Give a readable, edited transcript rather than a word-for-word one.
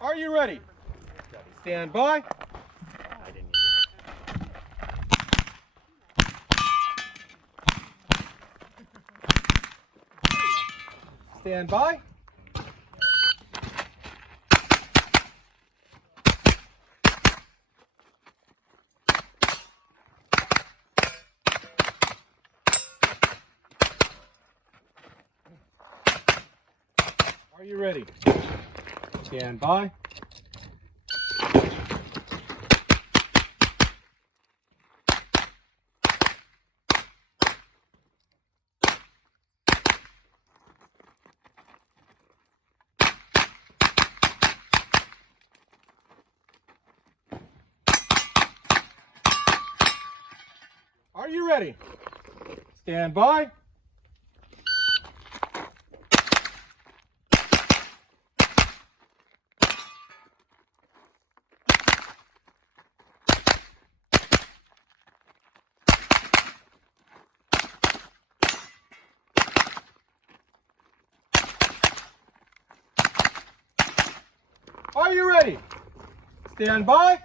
Are you ready? Stand by. Stand by. Are you ready? Stand by. Are you ready? Stand by. Are you ready? Stand by.